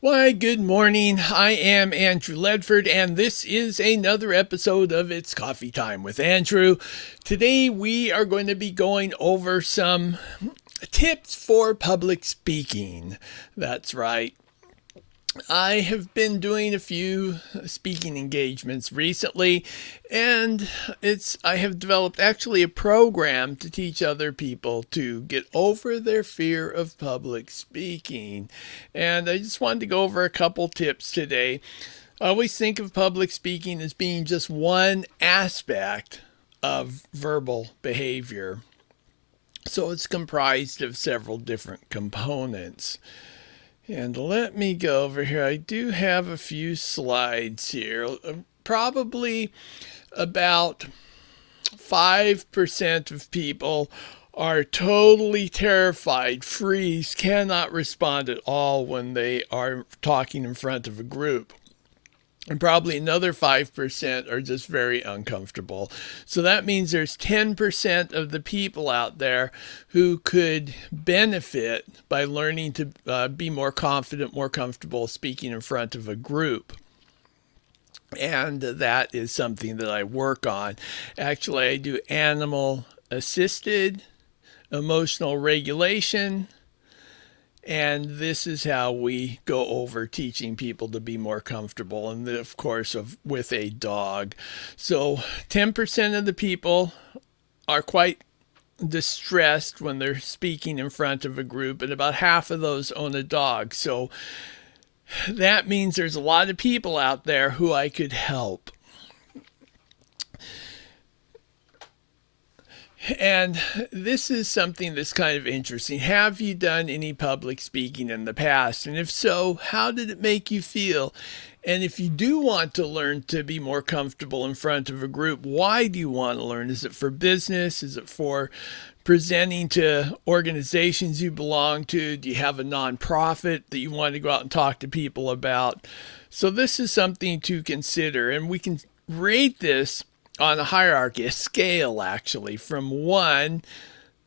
Why, good morning. I am Andrew Ledford, and this is another episode of It's Coffee Time with Andrew. Today, we are going to be going over some tips for public speaking. That's right. I have been doing a few speaking engagements recently, and I have developed actually a program to teach other people to get over their fear of public speaking. And I just wanted to go over a couple tips today. I always think of public speaking as being just one aspect of verbal behavior. So it's comprised of several different components. And let me go over here. I do have a few slides here. Probably about 5% of people are totally terrified, freeze, cannot respond at all when they are talking in front of a group. And probably another 5% are just very uncomfortable. So that means there's 10% of the people out there who could benefit by learning to be more confident, more comfortable speaking in front of a group. And that is something that I work on. Actually, I do animal assisted emotional regulation, and this is how we go over teaching people to be more comfortable, and of course, with a dog. So 10% of the people are quite distressed when they're speaking in front of a group, and about half of those own a dog. So that means there's a lot of people out there who I could help. And this is something that's kind of interesting. Have you done any public speaking in the past? And if so, how did it make you feel? And if you do want to learn to be more comfortable in front of a group, why do you want to learn? Is it for business? Is it for presenting to organizations you belong to? Do you have a nonprofit that you want to go out and talk to people about? So, this is something to consider, and we can rate this on a hierarchy, a scale actually, from one,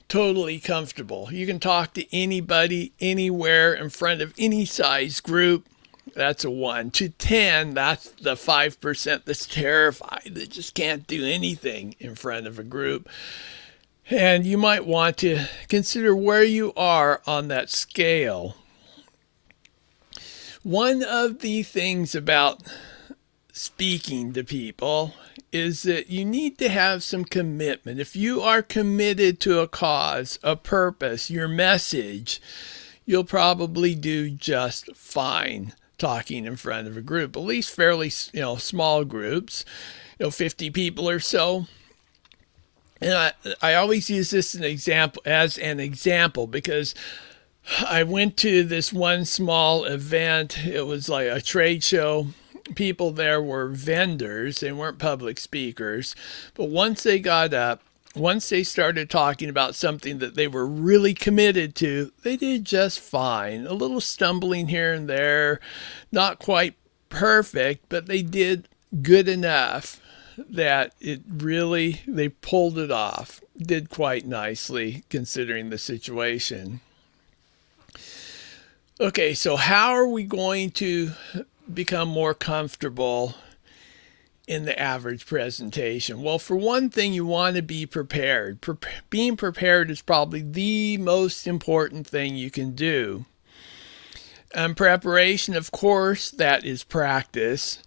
totally comfortable. You can talk to anybody, anywhere, in front of any size group. That's a one. To 10, that's the 5% that's terrified, that just can't do anything in front of a group. And you might want to consider where you are on that scale. One of the things about speaking to people is that you need to have some commitment. If you are committed to a cause, a purpose, your message, you'll probably do just fine talking in front of a group, at least fairly, small groups, 50 people or so. And I always use this as an example because I went to this one small event. It was like a trade show. People there were vendors, they weren't public speakers. But once they started talking about something that they were really committed to, they did just fine. A little stumbling here and there, not quite perfect, but they did good enough that they pulled it off. Did quite nicely considering the situation. Okay, so how are we going to become more comfortable in the average presentation? Well, for one thing, you want to be prepared. Being prepared is probably the most important thing you can do. Preparation, of course, that is practice.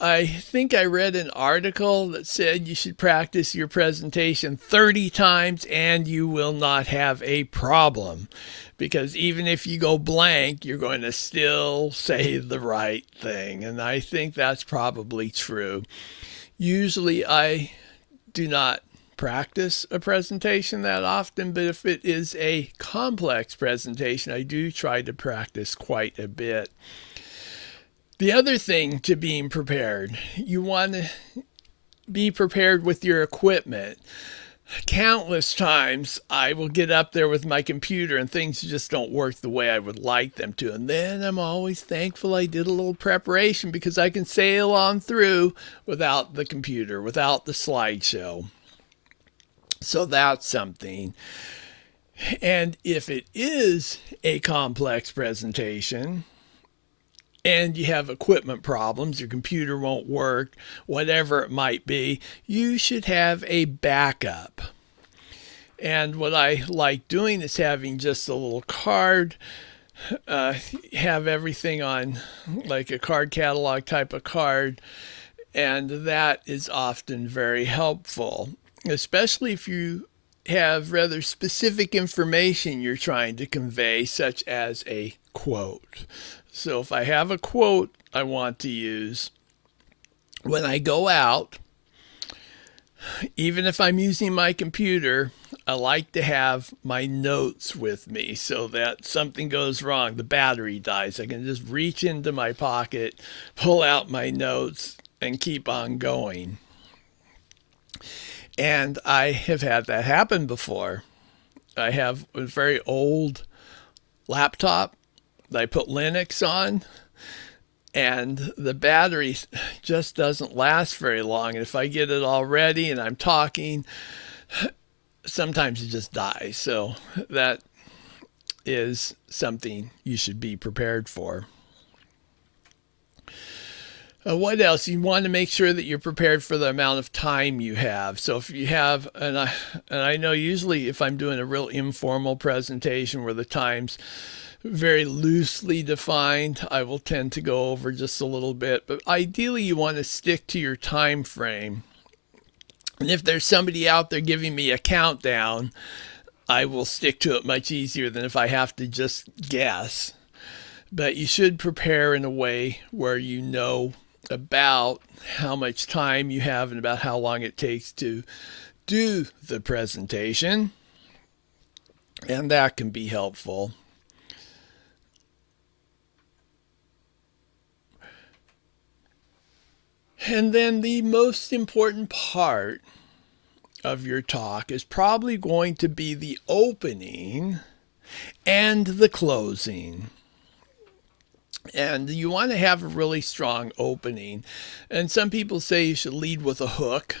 I think I read an article that said you should practice your presentation 30 times and you will not have a problem. Because even if you go blank, you're going to still say the right thing. And I think that's probably true. Usually I do not practice a presentation that often, but if it is a complex presentation, I do try to practice quite a bit. The other thing to being prepared, you want to be prepared with your equipment. Countless times I will get up there with my computer and things just don't work the way I would like them to. And then I'm always thankful I did a little preparation because I can sail on through without the computer, without the slideshow. So that's something. And if it is a complex presentation, and you have equipment problems, your computer won't work, whatever it might be, you should have a backup. And what I like doing is having just a little card, have everything on like a card catalog type of card, and that is often very helpful, especially if you have rather specific information you're trying to convey, such as a quote. So if I have a quote I want to use, when I go out, even if I'm using my computer, I like to have my notes with me so that something goes wrong, the battery dies, I can just reach into my pocket, pull out my notes, and keep on going. And I have had that happen before. I have a very old laptop that I put Linux on, and the battery just doesn't last very long. And if I get it all ready and I'm talking, sometimes it just dies. So that is something you should be prepared for. What else? You want to make sure that you're prepared for the amount of time you have. So if you have, and I know usually if I'm doing a real informal presentation where the time's very loosely defined, I will tend to go over just a little bit. But ideally, you want to stick to your time frame. And if there's somebody out there giving me a countdown, I will stick to it much easier than if I have to just guess. But you should prepare in a way where you know about how much time you have and about how long it takes to do the presentation. And that can be helpful. And then the most important part of your talk is probably going to be the opening and the closing. And you want to have a really strong opening. And some people say you should lead with a hook,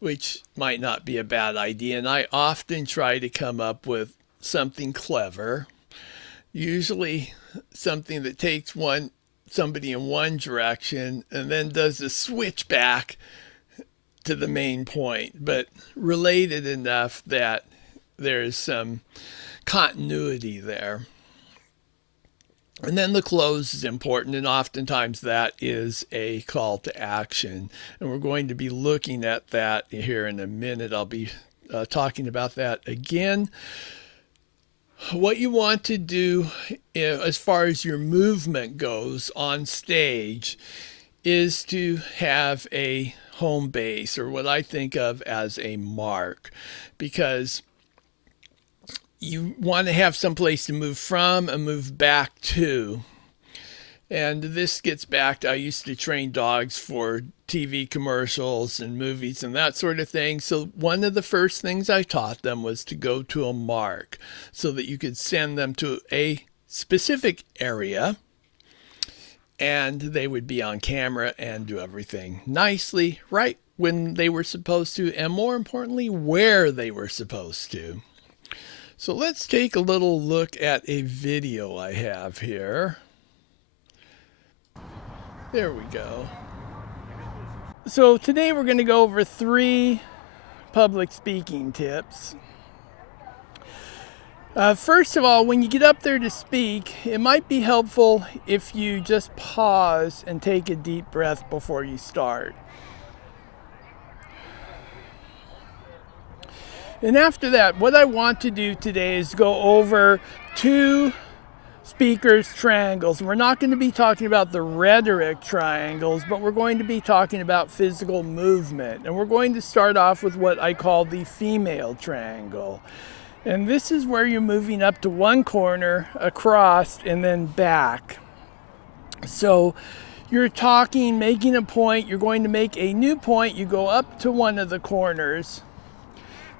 which might not be a bad idea. And I often try to come up with something clever, usually something that takes somebody in one direction and then does a switch back to the main point, but related enough that there's some continuity there. And then the close is important, and oftentimes that is a call to action. And we're going to be looking at that here in a minute. I'll be talking about that again. What you want to do as far as your movement goes on stage is to have a home base, or what I think of as a mark, because you want to have some place to move from and move back to. And this gets back to, I used to train dogs for TV commercials and movies and that sort of thing. So one of the first things I taught them was to go to a mark so that you could send them to a specific area and they would be on camera and do everything nicely, right when they were supposed to, and more importantly, where they were supposed to. So let's take a little look at a video I have here. There we go. So today we're going to go over 3 public speaking tips. First of all, when you get up there to speak, it might be helpful if you just pause and take a deep breath before you start. And after that, what I want to do today is go over 2 speakers' triangles. We're not going to be talking about the rhetoric triangles, but we're going to be talking about physical movement. And we're going to start off with what I call the female triangle. And this is where you're moving up to one corner, across, and then back. So you're talking, making a point, you're going to make a new point, you go up to one of the corners,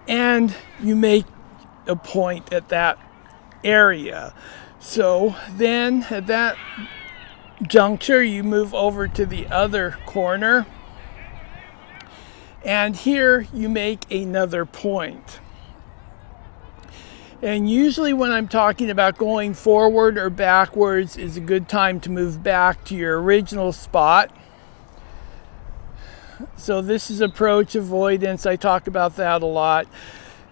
and you make a point at that area. So then at that juncture, you move over to the other corner, and here you make another point. And usually when I'm talking about going forward or backwards is a good time to move back to your original spot. So this is approach avoidance. I talk about that a lot.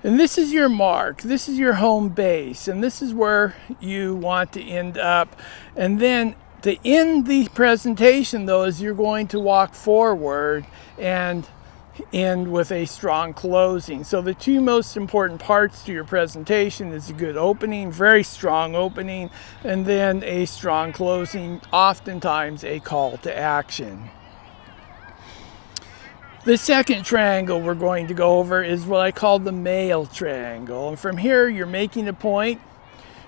And this is your mark. This is your home base. And this is where you want to end up. And then to end the presentation, though, is you're going to walk forward and end with a strong closing. So the two most important parts to your presentation is a good opening, very strong opening, and then a strong closing, oftentimes a call to action. The second triangle we're going to go over is what I call the male triangle. And from here, you're making a point.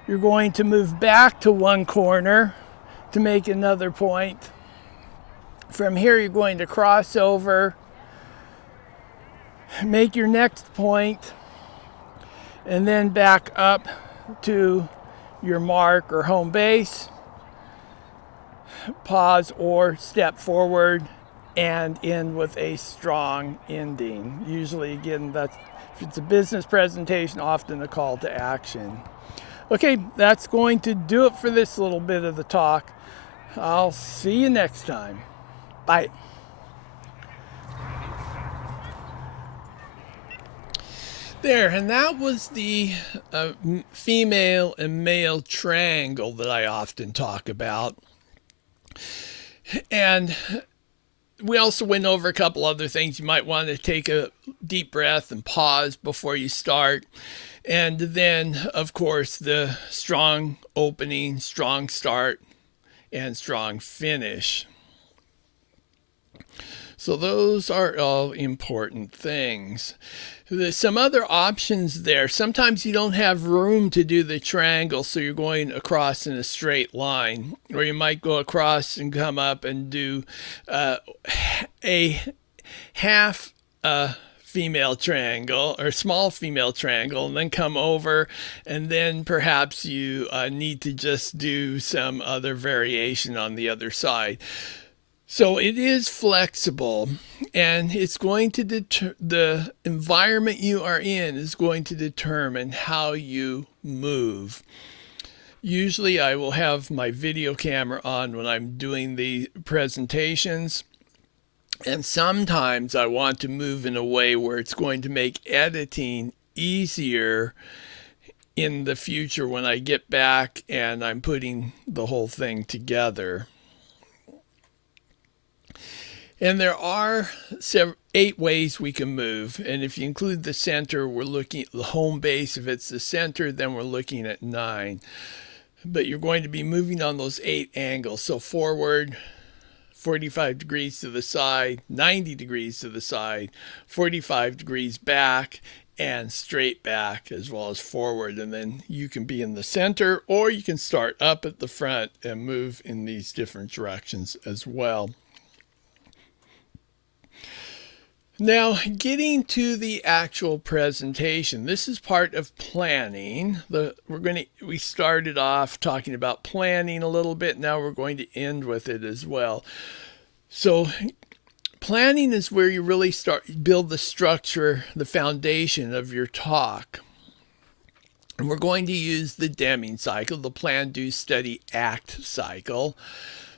You're going to move back to one corner to make another point. From here, you're going to cross over, make your next point, and then back up to your mark or home base. Pause or step forward and end with a strong ending. Usually, again, that's, if it's a business presentation, often a call to action. Okay, that's going to do it for this little bit of the talk. I'll see you next time. Bye. There, and that was the female and male triangle that I often talk about. And we also went over a couple other things. You might want to take a deep breath and pause before you start. And then, of course, the strong opening, strong start, and strong finish. So those are all important things. There's some other options there. Sometimes you don't have room to do the triangle, so you're going across in a straight line. Or you might go across and come up and do a half female triangle or small female triangle, and then come over, and then perhaps you need to just do some other variation on the other side. So it is flexible, and it's going to the environment you are in is going to determine how you move. Usually I will have my video camera on when I'm doing the presentations, and sometimes I want to move in a way where it's going to make editing easier in the future when I get back and I'm putting the whole thing together. And there are 8 ways we can move. And if you include the center, we're looking at the home base. If it's the center, then we're looking at 9. But you're going to be moving on those 8 angles. So forward, 45 degrees to the side, 90 degrees to the side, 45 degrees back, and straight back, as well as forward. And then you can be in the center, or you can start up at the front and move in these different directions as well. Now, getting to the actual presentation, this is part of planning. We started off talking about planning a little bit. Now we're going to end with it as well. So planning is where you really build the structure, the foundation of your talk. And we're going to use the Deming cycle, the plan, do, study, act cycle.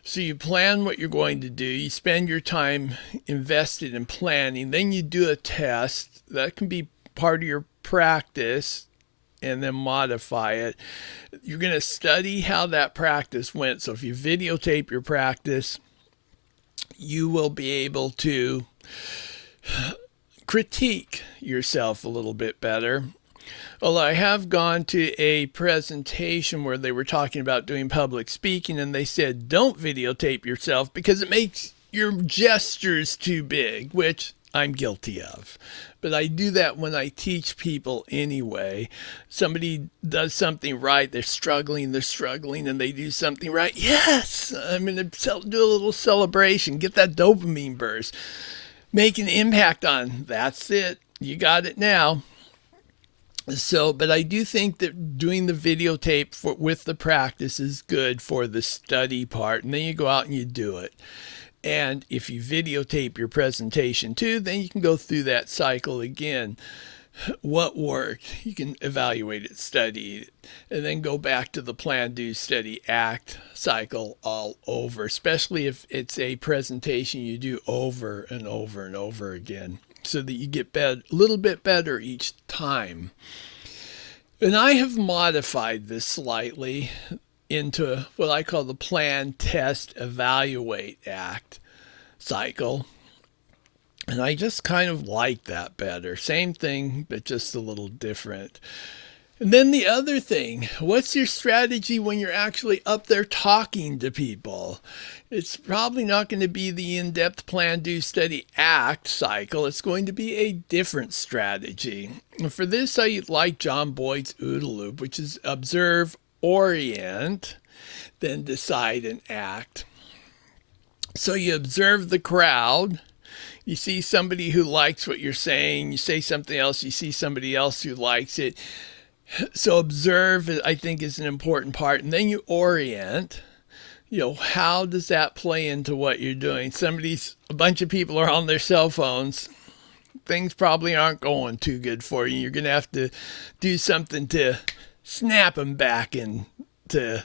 So you plan what you're going to do. You spend your time invested in planning. Then you do a test. That can be part of your practice, and then modify it. You're going to study how that practice went. So if you videotape your practice, you will be able to critique yourself a little bit better. Well, I have gone to a presentation where they were talking about doing public speaking, and they said, don't videotape yourself because it makes your gestures too big, which I'm guilty of. But I do that when I teach people anyway. Somebody does something right, they're struggling, and they do something right. Yes, I'm going to do a little celebration, get that dopamine burst, make an impact on, that's it, you got it now. So, but I do think that doing the videotape with the practice is good for the study part. And then you go out and you do it. And if you videotape your presentation too, then you can go through that cycle again. what worked. You can evaluate it, study it, and then go back to the plan, do, study, act cycle all over, especially if it's a presentation you do over and over and over again so that you get a little bit better each time. And I have modified this slightly into what I call the plan, test, evaluate, act cycle. And I just kind of like that better. Same thing, but just a little different. And then the other thing, what's your strategy when you're actually up there talking to people? It's probably not going to be the in depth plan, do, study, act cycle. It's going to be a different strategy. And for this, I like John Boyd's OODA loop, which is observe, orient, then decide and act. So you observe the crowd. You see somebody who likes what you're saying. You say something else. You see somebody else who likes it. So observe, I think, is an important part. And then you orient. How does that play into what you're doing? A bunch of people are on their cell phones. Things probably aren't going too good for you. You're going to have to do something to snap them back into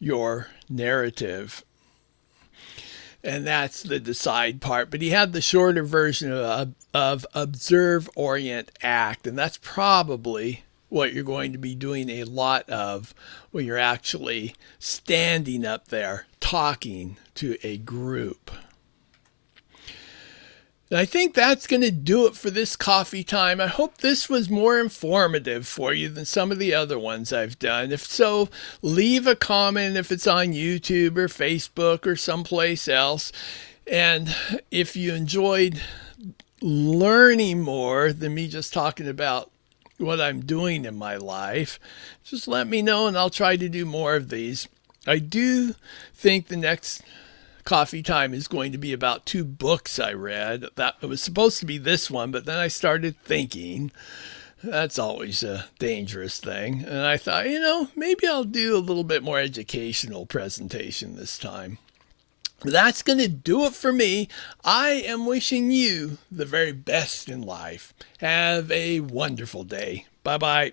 your narrative. And that's the decide part. But he had the shorter version of observe, orient, act. And that's probably what you're going to be doing a lot of when you're actually standing up there talking to a group. And I think that's going to do it for this coffee time. I hope this was more informative for you than some of the other ones I've done. If so, leave a comment if it's on YouTube or Facebook or someplace else. And if you enjoyed learning more than me just talking about what I'm doing in my life, just let me know and I'll try to do more of these. I do think the next coffee time is going to be about 2 books I read. That it was supposed to be this one, but then I started thinking that's always a dangerous thing. And I thought, maybe I'll do a little bit more educational presentation this time. That's going to do it for me. I am wishing you the very best in life. Have a wonderful day. Bye-bye.